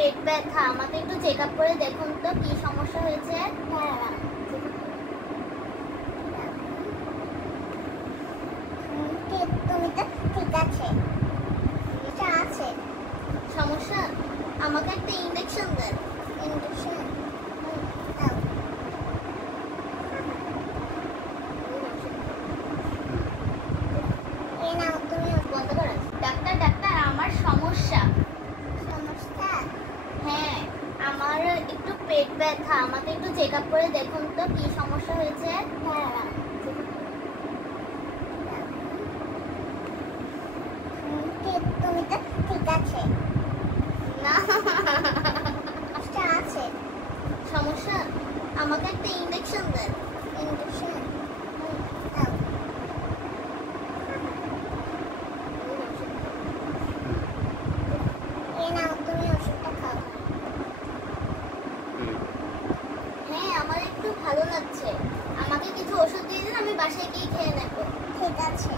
পেট ব্যথা, আমাকে একটু চেক আপ করে দেখুন তো কি সমস্যা হয়েছে। তুমি তো ঠিক আছে, এটা আছে সমস্যা, আমাকে একটা ইনজেকশন দেন। ইনজেকশন এই নাও, তুমি বন্ধ করেন। ডাক্তার ডাক্তার আমার সমস্যা। সমস্যা হ্যাঁ, আমার একটু পেট ব্যথা, আমাকে একটু চেক আপ করে দেখুন তো কি সমস্যা হয়েছে। তুমি তো ঠিক আছে, না এটা আছে সমস্যা, আমাকে একটা ইনজেকশন দেন। ইনজেকশন এই নাও, তুমি ওষুধটা খাও। হ্যাঁ, আমার একটু ভালো লাগছে, আমাকে কিছু ওষুধ দিয়ে দিন, আমি বাসায় গিয়ে খেয়ে নেবো। ঠিক আছে।